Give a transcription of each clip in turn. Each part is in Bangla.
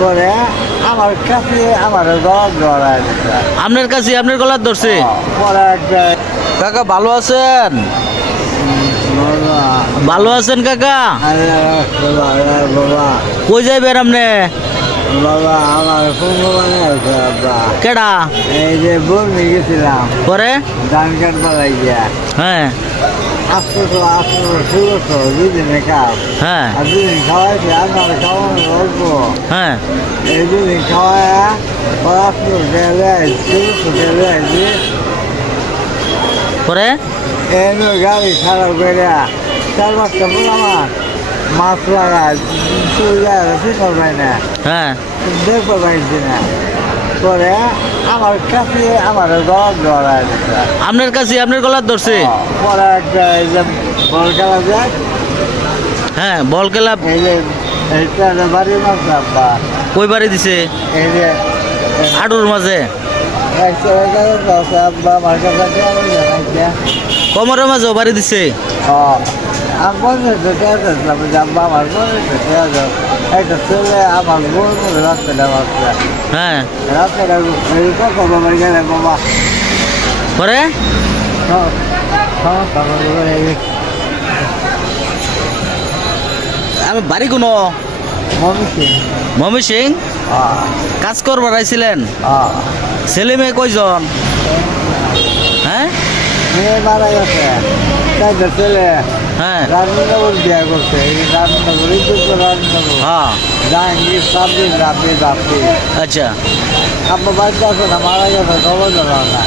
পরে আমার কাছে আমার গলা ধরায় দিছে। আপনার কাছে আপনার গলার ধরছে? পরে একটা কাকা ভালো আছেন? বাবা, ভালো আছেন কাকা? আরে বাবা, আরে বাবা, কই যাইবেন আপনি? বাবা আমার ফোন বানিয়েছে বাবা। কেডা? এই যে বর্মি গেছিলাম পরে? ধান কাটবার লাগিয়া, হ্যাঁ আসতো শুরু তো দুদিনে কাপ, হ্যাঁ আর দুদিন খাওয়াইছে আমার খাওয়ানো অল্প, হ্যাঁ এই দুদিন খাওয়ায়া পরে আসতো গেলে গেলে আসবে পরে? এনে গাড়ি খারাপ করে 4-5টা পোলা মাছ লাগায় শিখর পাই না, হ্যাঁ দেখতে পাইছি না। পরে আমার কাছে আমার গলা ধরায় দিচ্ছে। আপনার কাছে আপনার গলার ধরছে? পরে একটা এই যে বল খেলা যায়, হ্যাঁ বল খেলা। এই যে এইটা বাড়ির মাছ আব্বা, কই বাড়ি দিছে? এই যে আডুর মাঝে একটা আছে আব্বা আমার কাছে জানাইছে। কোমরের মাঝেও বাড়ি দিছে? আমি বলছি যে আব্বা আমার বলছে একটা ছেলে আমার বোন রাস্তাটা বাচ্চা হ্যাঁ রাস্তাটা কখন বাবার গেলে বাবা পরে? আমি বাড়ি কোনো মমি সিং কাজ করবার আইছিলেন? ছেলে মেয়ে কয়জন? হ্যাঁ মেয়ে মারা গেছে, তাই তো ছেলে হ্যাঁ রাজনগর বিয়ে করছে, এই রাজনগর রাজনগর হ্যাঁ জাহাঙ্গীর সাব্বির রাব্বি বাপ্পি। আচ্ছা আপনার বাড়িতে আছে না, মারা গেছে খবর জানাও না,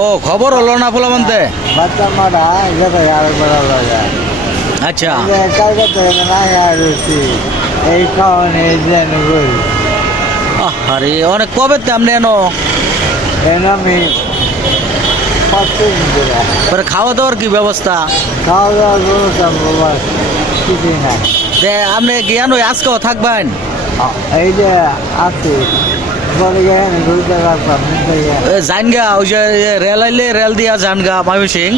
ও খবর হলো না ফুলামন্তে? বাচ্চা মারা গেছে আর বেড়া লাগে। আচ্ছা কালকে থেকে না রয়েছি এই খাওয়ানে যেন করি, আরে অনেক কবে আপনি এনো? আমি 5 দিন ধরে পরে খাওয়া দাওয়ার কি ব্যবস্থা? খাওয়া দাওয়ার ব্যবস্থা বাবা কিছুই নাই। যে আপনি জ্ঞান ওই আজকেও থাকবেন? এই যে আছি বলে গেলেন ঘুরতে পারতাম জানগা ওই যে রেল আইলে রেল দিয়া জানগা মামি সিং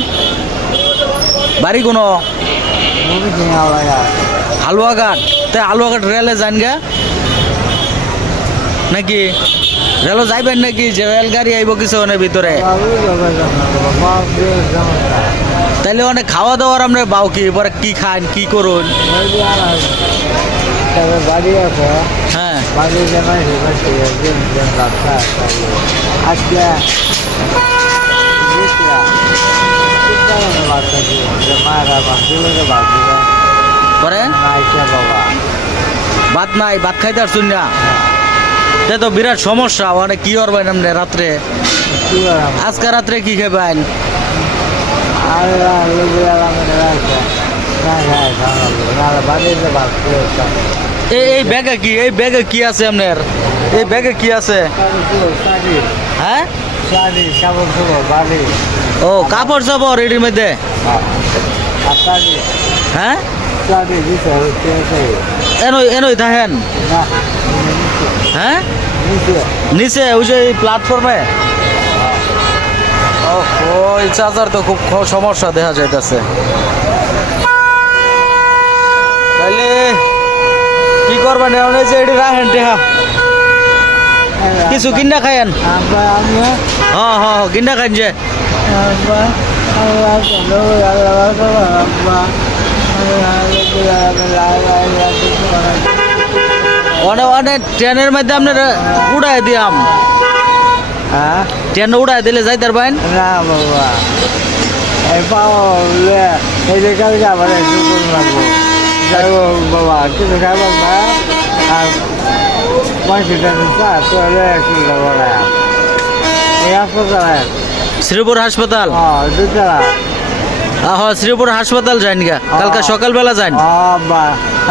বাড়ি কোনো মনে কিনা লাগা হালুয়াঘাট? তাই হালুয়াঘাট রেলে জানগা নাকি? রেলও যাইবেন নাকি? যে রেলগাড়ি আইব কিছুক্ষণের ভিতরে? তাইলে অনেক খাওয়া দাওয়ার আপনার বাউ কি পরে কি খান কি করুন? বাড়ি আছে হ্যাঁ বাড়ি জামাই আজকে মায়েরা বাঁচলে বাদ দিবে পরে বাবা ভাত নাই, ভাত খাইতে পারছুন না? তে তো বিরাট সমস্যা। অনেক কি করবেন আপনি রাত্রে? কি করাম আজকে রাত্রে কি খাবেন? আর বাড়িতে বাদ এই ব্যাগে কি, এই ব্যাগে কি আছে আপনার? এই ব্যাগে কি আছে? হ্যাঁ শাড়ি কাপড় চোপড় বাড়ি ও কাপড় চাপড় এটির মধ্যে? আর শাড়ি হ্যাঁ শাড়ি দিতে হচ্ছে এনই এনই থাকেন? না হ্যাঁ নিচে নিচে ওই যে প্ল্যাটফর্মে? ওই চার্জার তো খুব সমস্যা দেখা যাইতেছে। তাইলে কি করবেন এখন? এই যে এটি রাখেন টেহা কিছু কিনা খায়েন? আব্বা আমি হ্যাঁ হ্যাঁ কিনা খাইন যে আব্বা আল্লাহ আব্বা অনেক অনেক ট্রেনের মধ্যে আপনার উড়াই দিয়াম। হ্যাঁ ট্রেন উড়াই দিলে যাইতে পারবেন না বাবা এই পাওয়া এই যে কালকে আবার একটু লাগবো যাইবো বাবা কিছু খাইবার না আর 65 টাকা তোলে একটু লাগবো না এই হাসপাতালে শ্রীপুর হাসপাতাল? দুটা হ্যাঁ শ্রীপুর হাসপাতাল যাইন গা কালকে সকালবেলা যাইন। আব্বা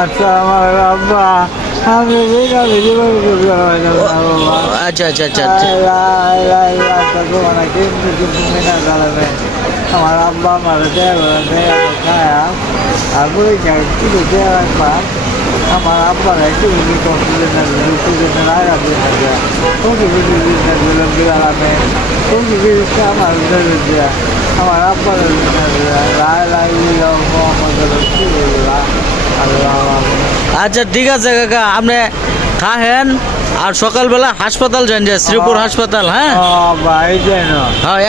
আচ্ছা আমার আব্বা আমি আচ্ছা আচ্ছা আচ্ছা আমার আব্বা আমার খায়া আর বলে কিলো দেওয়া আমার আব্বার একটু আমার আব্বার আচ্ছা ঠিক আছে কাকা, আপনি খাহেন আর সকালবেলা হাসপাতাল যান, যে শ্রীপুর হাসপাতাল, হ্যাঁ ভাই যেন হ্যাঁ